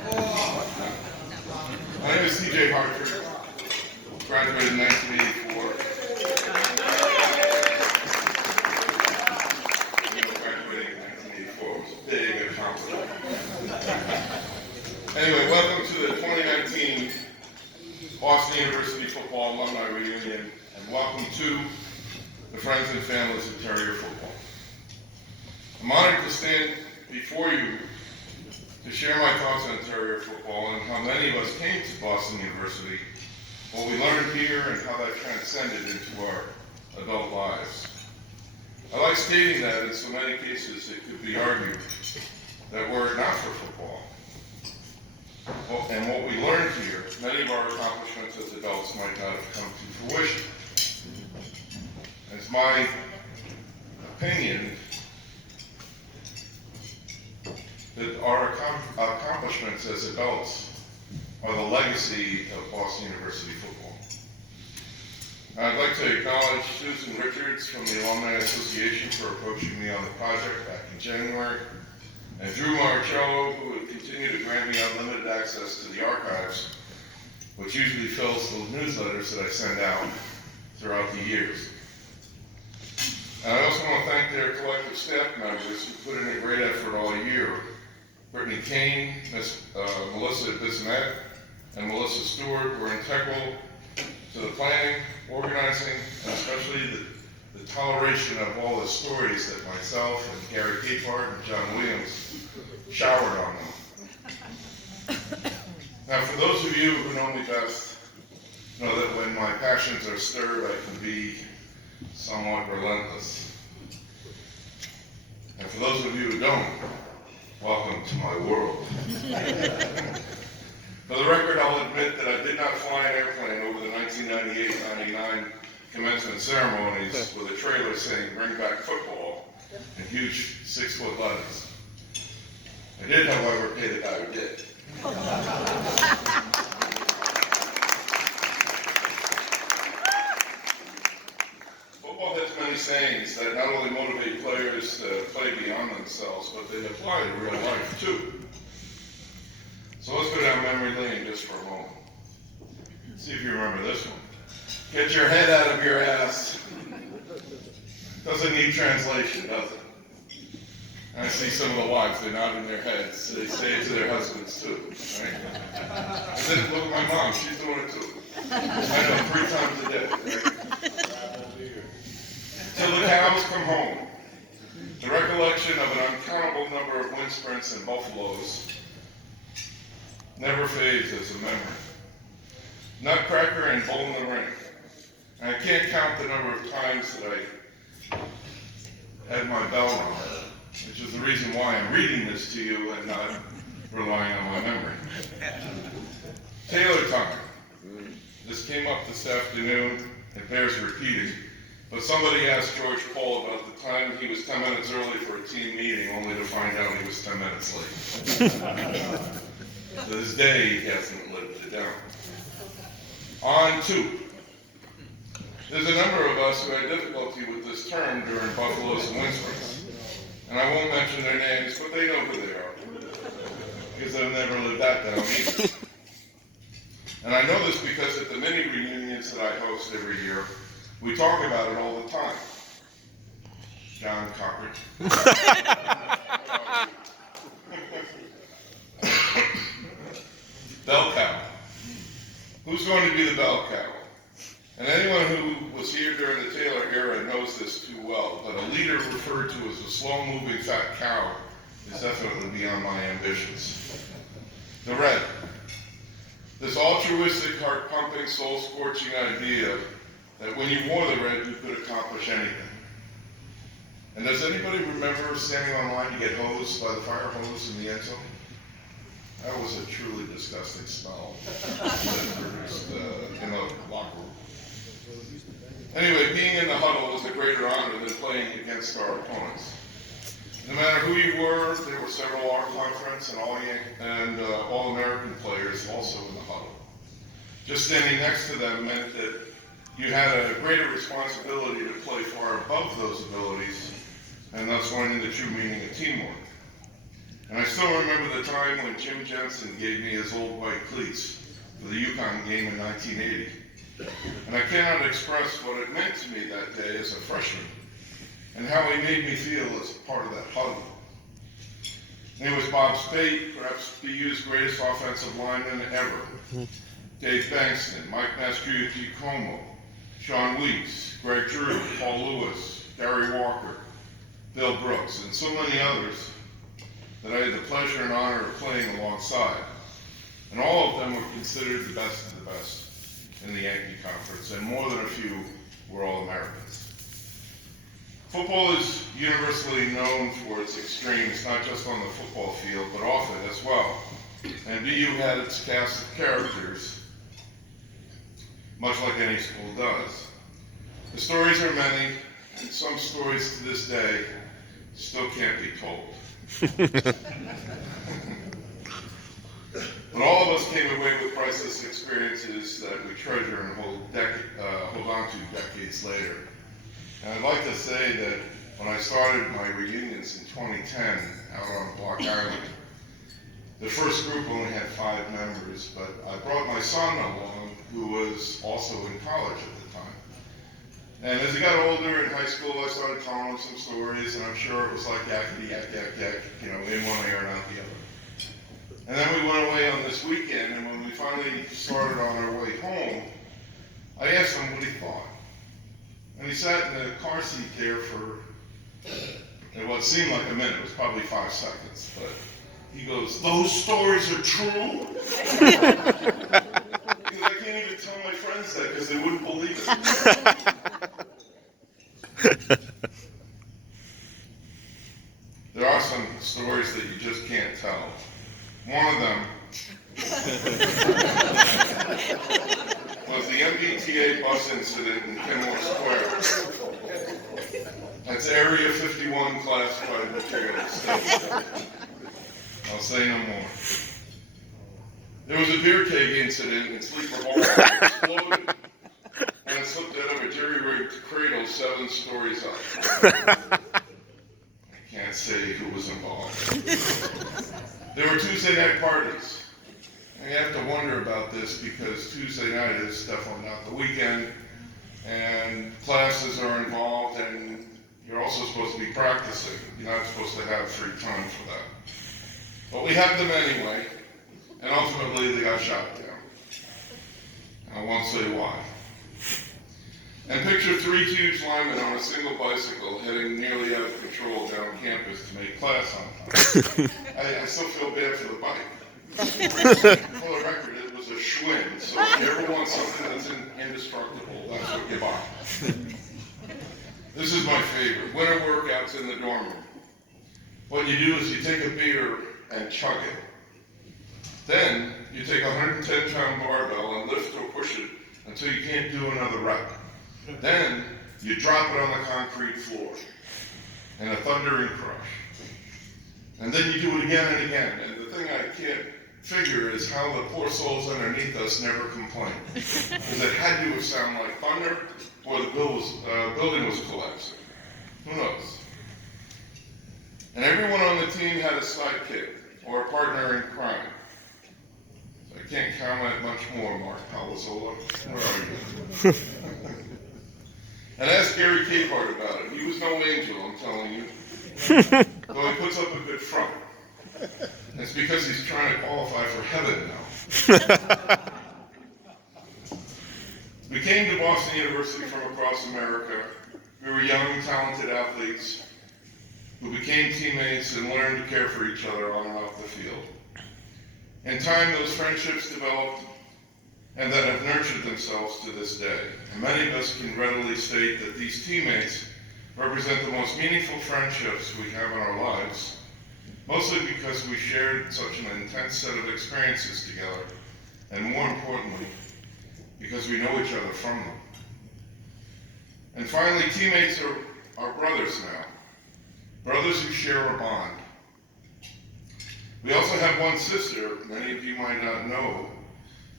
My name is TJ Hartford, graduated in 1984. Graduating in 1984 was a big accomplishment. Anyway, welcome to the 2019 Boston University Football Alumni Reunion, and welcome to the friends and families of Terrier football. I'm honored to stand before you to share my thoughts on Terrier football and how many of us came to Boston University, what we learned here, and how that transcended into our adult lives. I like stating that in so many cases it could be argued that were it not for football, and what we learned here, many of our accomplishments as adults might not have come to fruition. It's my opinion that our accomplishments as adults are the legacy of Boston University football. I'd like to acknowledge Susan Richards from the Alumni Association for approaching me on the project back in January, and Drew Marcello, who would continue to grant me unlimited access to the archives, which usually fills the newsletters that I send out throughout the years. And I also want to thank their collective staff members who put in a great effort all year. Brittany Kane, Melissa Bissonette, and Melissa Stewart were integral to the planning, organizing, and especially the toleration of all the stories that myself and Gary Capehart and John Williams showered on them. Now, for those of you who know me best, know that when my passions are stirred, I can be somewhat relentless. And for those of you who don't, welcome to my world. For the record, I'll admit that I did not fly an airplane over the 1998-99 commencement ceremonies with a trailer saying, "Bring back football," in huge 6-foot letters. I did, however, pay the guy who did. Football has many sayings that not only motivate players to play beyond themselves, but they apply to real life too. So let's go down memory lane just for a moment. See if you remember this one. Get your head out of your ass. Doesn't need translation, does it? And I see some of the wives, they're nodding their heads. They say it to their husbands too, right? And then look at my mom, she's doing it too. I know, 3 times a day, right? Till the cows come home. The recollection of an uncountable number of wind sprints and buffaloes never fades as a memory. Nutcracker and Bull in the Ring. And I can't count the number of times that I had my bell rung, which is the reason why I'm reading this to you and not relying on my memory. Taylor time. This came up this afternoon. It bears repeating. But somebody asked George Paul about the time he was 10 minutes early for a team meeting, only to find out he was 10 minutes late. To this day, he hasn't lived it down. On to. There's a number of us who had difficulty with this term during Buffaloes and wind sprints. And I won't mention their names, but they know who they are. Because they've never lived that down either. And I know this because at the mini reunions that I host every year, we talk about it all the time. John Cochran. Bell cow. Who's going to be the bell cow? And anyone who was here during the Taylor era knows this too well, but a leader referred to as a slow-moving fat cow is definitely beyond my ambitions. The red. This altruistic, heart-pumping, soul-scorching idea that when you wore the red, you could accomplish anything. And does anybody remember standing online to get hosed by the fire hose in the end zone? That was a truly disgusting smell that produced in the locker room. Anyway, being in the huddle was a greater honor than playing against our opponents. No matter who you were, there were several All-Conference and All-American players also in the huddle. Just standing next to them meant that you had a greater responsibility to play far above those abilities, and thus learning the true meaning of teamwork. And I still remember the time when Jim Jensen gave me his old white cleats for the UConn game in 1980. And I cannot express what it meant to me that day as a freshman, and how he made me feel as part of that hug. And it was Bob Spate, perhaps BU's greatest offensive lineman ever. Dave Bankston, Mike Mastriucci-Como, Sean Weeks, Greg Drew, Paul Lewis, Gary Walker, Bill Brooks, and so many others that I had the pleasure and honor of playing alongside. And all of them were considered the best of the best in the Yankee Conference, and more than a few were All-Americans. Football is universally known for its extremes, not just on the football field, but off it as well. And BU had its cast of characters, much like any school does. The stories are many, and some stories to this day still can't be told. But all of us came away with priceless experiences that we treasure and hold on to decades later. And I'd like to say that when I started my reunions in 2010 out on Block Island, the first group only had 5 members, but I brought my son along, who was also in college at the time. And as he got older in high school, I started telling him some stories, and I'm sure it was like yakety yak, yak, yak, you know, in one ear and out the other. And then we went away on this weekend, and when we finally started on our way home, I asked him what he thought. And he sat in the car seat there for what seemed like a minute. It was probably 5 seconds, but he goes, "Those stories are true?" Because I can't even tell my friends that because they wouldn't believe it. There are some stories that you just can't tell. One of them was the MBTA bus incident in Kenmore Square. That's Area 51 classified materials. I'll say no more. There was a beer keg incident in Sleeper Hall that exploded, and it slipped out of a jury-rigged cradle 7 stories up. I can't say who was involved. There were Tuesday night parties. And you have to wonder about this because Tuesday night is definitely not the weekend, and classes are involved, and you're also supposed to be practicing. You're not supposed to have free time for that. But we had them anyway, and ultimately they got shot down. I won't say why. And picture 3 huge linemen on a single bicycle heading nearly out of control down campus to make class on time. I still feel bad for the bike. For the record, it was a Schwinn, so if you ever want something that's indestructible, that's what you buy. This is my favorite. Winter workouts in the dorm room. What you do is you take a beer and chug it. Then you take a 110-pound barbell and lift or push it until you can't do another rep. Then you drop it on the concrete floor in a thundering crush. And then you do it again and again. And the thing I can't figure is how the poor souls underneath us never complained. Because it had to have sounded like thunder or the building was collapsing. Who knows? And everyone on the team had a sidekick or a partner in crime. So I can't comment much more, Mark Palazzolo. Where are you? And ask Gary Capehart about it. He was no angel, I'm telling you. Though he puts up a good front. And it's because he's trying to qualify for heaven now. We came to Boston University from across America. We were young, talented athletes who became teammates and learned to care for each other on and off the field. In time, those friendships developed and that have nurtured themselves to this day. And many of us can readily state that these teammates represent the most meaningful friendships we have in our lives, mostly because we shared such an intense set of experiences together, and more importantly, because we know each other from them. And finally, teammates are brothers now, brothers who share a bond. We also have one sister, many of you might not know,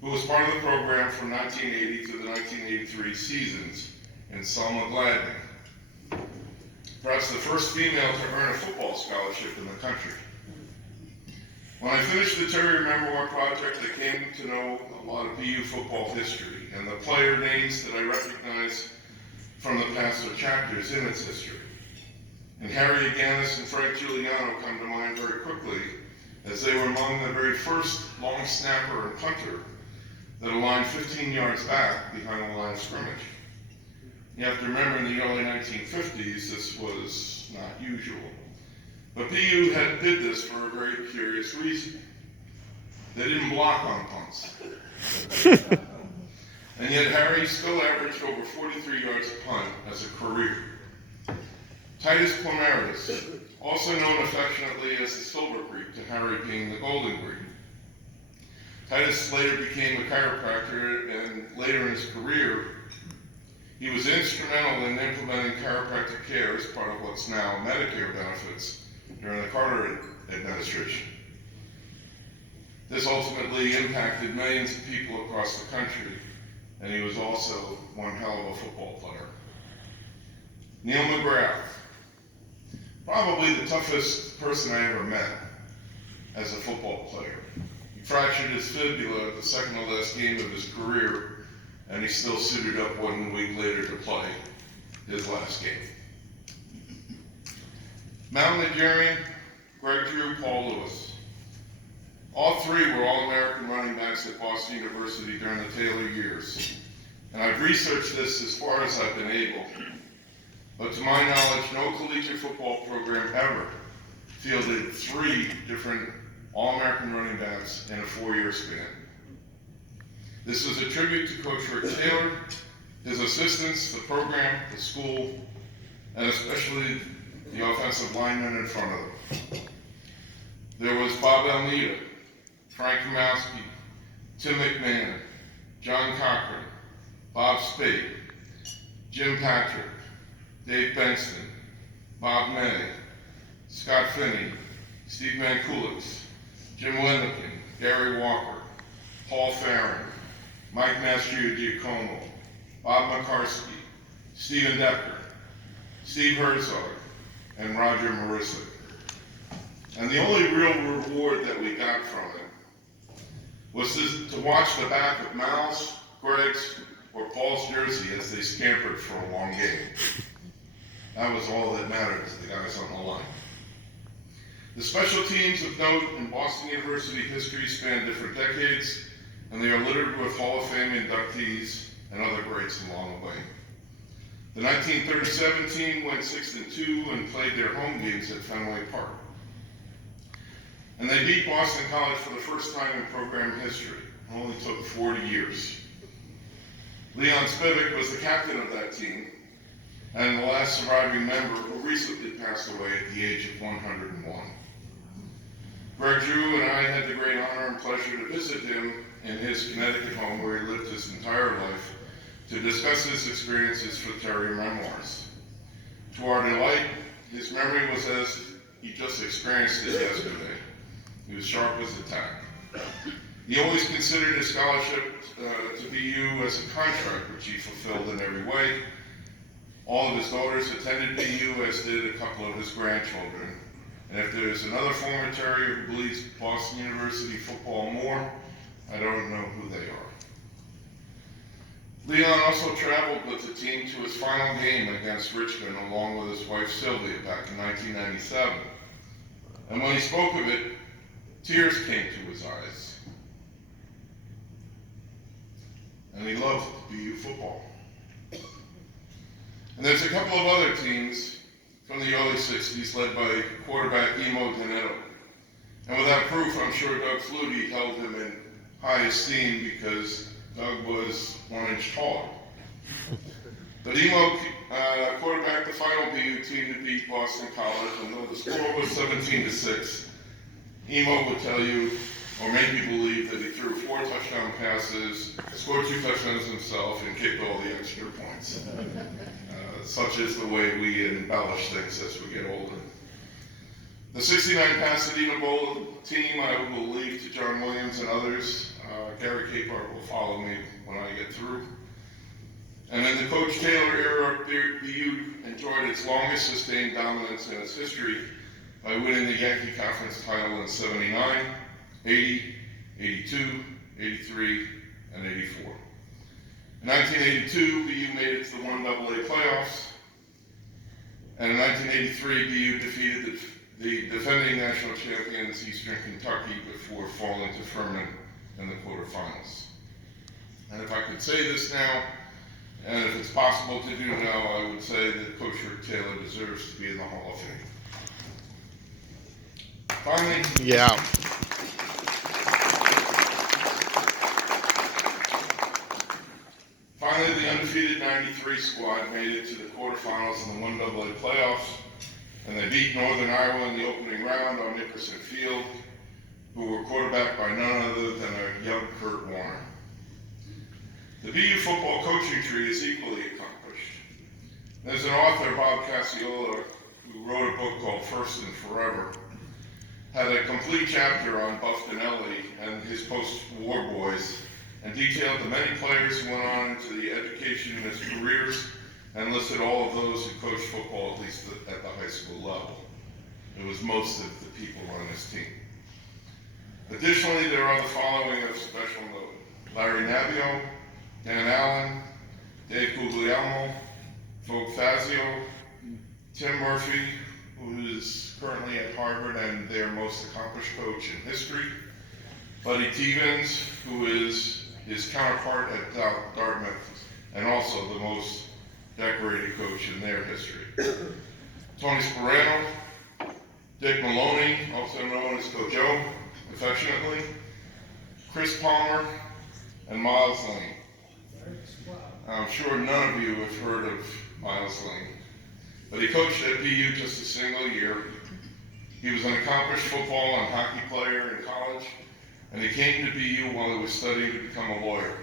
who was part of the program from 1980 to the 1983 seasons in Selma Gladney. Perhaps the first female to earn a football scholarship in the country. When I finished the Terry Memoir project, I came to know a lot of BU football history, and the player names that I recognize from the past are chapters in its history. And Harry Aganis and Frank Giuliano come to mind very quickly, as they were among the very first long snapper and punter that aligned 15 yards back behind the line of scrimmage. You have to remember, in the early 1950s, this was not usual. But BU did this for a very curious reason. They didn't block on punts. And yet Harry still averaged over 43 yards a punt as a career. Titus Plamaris, also known affectionately as the Silver Greek, to Harry being the Golden Greek. Titus later became a chiropractor, and later in his career, he was instrumental in implementing chiropractic care as part of what's now Medicare benefits during the Carter administration. This ultimately impacted millions of people across the country, and he was also one hell of a football player. Neil McGrath, probably the toughest person I ever met as a football player. He fractured his fibula at the second to last game of his career, and he still suited up 1 week later to play his last game. Mount Nigerian, Greg Drew, Paul Lewis. All three were All-American running backs at Boston University during the Taylor years. And I've researched this as far as I've been able. But to my knowledge, no collegiate football program ever fielded 3 different All-American running backs in a 4-year span. This was a tribute to Coach Rick Taylor, his assistants, the program, the school, and especially the offensive linemen in front of them. There was Bob Almeida, Frank Kamowski, Tim McMahon, John Cochran, Bob Spade, Jim Patrick, Dave Benston, Bob May, Scott Finney, Steve Mankulix, Jim Lindekin, Gary Walker, Paul Farron, Mike Mastriano-Giacomo, Bob McCarskey, Stephen Decker, Steve Herzog, and Roger Marissa. And the only real reward that we got from it was to watch the back of Mal's, Greg's, or Paul's jersey as they scampered for a long game. That was all that mattered to the guys on the line. The special teams of note in Boston University history span different decades, and they are littered with Hall of Fame inductees and other greats along the way. The 1937 team went 6-2 and played their home games at Fenway Park. And they beat Boston College for the first time in program history. It only took 40 years. Leon Spivak was the captain of that team, and the last surviving member who recently passed away at the age of 101. Greg Drew and I had the great honor and pleasure to visit him in his Connecticut home where he lived his entire life to discuss his experiences for Terry Memoirs. To our delight, his memory was as he just experienced it yesterday. He was sharp as a tack. He always considered his scholarship to BU as a contract, which he fulfilled in every way. All of his daughters attended BU, as did a couple of his grandchildren. And if there's another former Terrier who believes Boston University football more, I don't know who they are. Leon also traveled with the team to his final game against Richmond along with his wife Sylvia back in 1997. And when he spoke of it, tears came to his eyes. And he loved BU football. And there's a couple of other teams from the early 60s led by quarterback Emo Donetto. And without proof, I'm sure Doug Flutie held him in high esteem because Doug was 1 inch taller. But Emo quarterbacked the final BU team to beat Boston College, and though the score was 17-6, Emo would tell you, or make you believe, that he threw 4 touchdown passes, scored 2 touchdowns himself, and kicked all the extra points. Such is the way we embellish things as we get older. The 69 Pasadena Bowl team I will leave to John Williams and others. Gary Capehart will follow me when I get through. And in the Coach Taylor era, BU enjoyed its longest sustained dominance in its history by winning the Yankee Conference title in '79 80, 82, 83, and 84. In 1982, BU made it to the 1AA playoffs, and in 1983, BU defeated the defending national champions Eastern Kentucky before falling to Furman in the quarterfinals. And if I could say this now, and if it's possible to do now, I would say that Coach Rick Taylor deserves to be in the Hall of Fame. Finally, Finally, the undefeated 93 squad made it to the quarterfinals in the 1AA playoffs, and they beat Northern Iowa in the opening round on Nickerson Field, who were quarterbacked by none other than a young Kurt Warner. The BU football coaching tree is equally accomplished. There's an author, Bob Cacciola, who wrote a book called First and Forever, had a complete chapter on Buff Dinelli and his post-war boys, and detailed the many players who went on into the education in his careers, and listed all of those who coached football, at least at the high school level. It was most of the people on his team. Additionally, there are the following of special note: Larry Navio, Dan Allen, Dave Guglielmo, Vogt Fazio, Tim Murphy, who is currently at Harvard and their most accomplished coach in history, Buddy Tevens, who is his counterpart at Dartmouth and also the most decorated coach in their history, Tony Sperano, Dick Maloney, also known as Coach O, affectionately, Chris Palmer, and Miles Lane. I'm sure none of you have heard of Miles Lane, but he coached at BU just a single year. He was an accomplished football and hockey player in college, and he came to BU while he was studying to become a lawyer.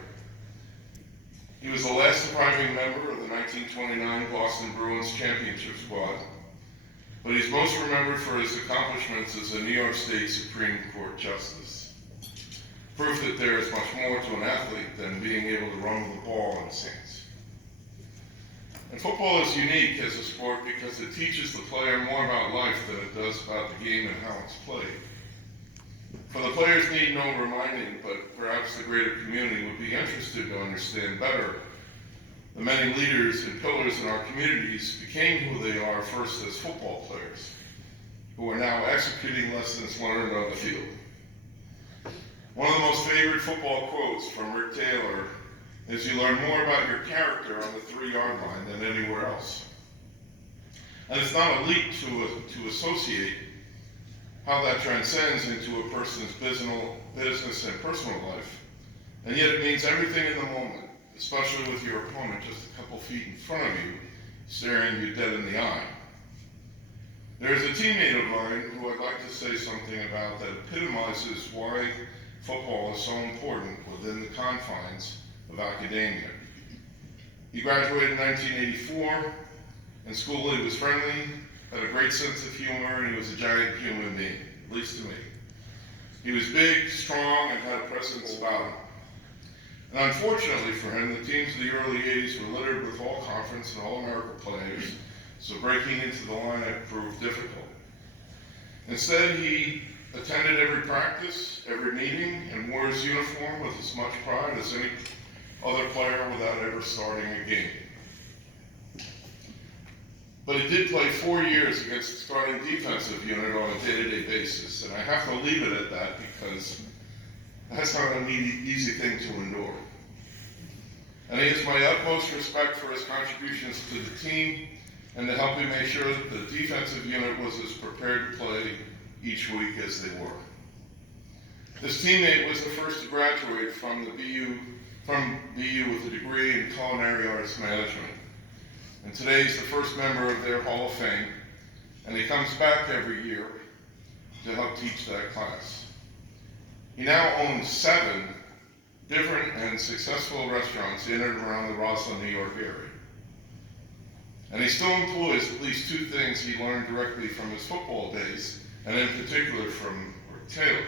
He was the last surviving member of the 1929 Boston Bruins championship squad, but he's most remembered for his accomplishments as a New York State Supreme Court Justice. Proof that there is much more to an athlete than being able to run with the ball in stance. And football is unique as a sport because it teaches the player more about life than it does about the game and how it's played. For the players need no reminding, but perhaps the greater community would be interested to understand better the many leaders and pillars in our communities became who they are first as football players, who are now executing lessons learned on the field. One of the most favorite football quotes from Rick Taylor is, "You learn more about your character on the 3-yard line than anywhere else." And it's not a leap to associate how that transcends into a person's business and personal life, and yet it means everything in the moment, especially with your opponent just a couple feet in front of you, staring you dead in the eye. There's a teammate of mine who I'd like to say something about that epitomizes why football is so important within the confines of academia. He graduated in 1984. In school he was friendly, had a great sense of humor, and he was a giant human being, at least to me. He was big, strong, and had a presence about him. And unfortunately for him, the teams of the early 80s were littered with all-conference and all-America players, so breaking into the lineup proved difficult. Instead, he attended every practice, every meeting, and wore his uniform with as much pride as any other player without ever starting a game. But he did play 4 years against the starting defensive unit on a day-to-day basis, and I have to leave it at that because that's not an easy thing to endure. And he has my utmost respect for his contributions to the team and to helping make sure that the defensive unit was as prepared to play each week as they were. This teammate was the first to graduate from BU with a degree in culinary arts management. And today he's the first member of their Hall of Fame, and he comes back every year to help teach that class. He now owns 7 different and successful restaurants in and around the Roslyn, New York area. And he still employs at least 2 things he learned directly from his football days, and in particular from Rick Taylor.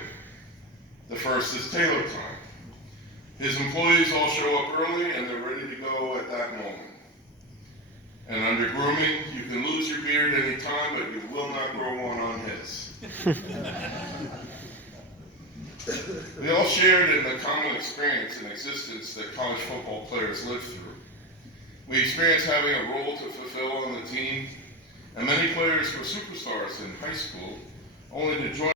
The first is Taylor time. His employees all show up early and they're ready to go at that moment. And under grooming, you can lose your beard any time, but you will not grow one on his. We all shared in the common experience and existence that college football players live through. We experienced having a role to fulfill on the team, and many players were superstars in high school, only to join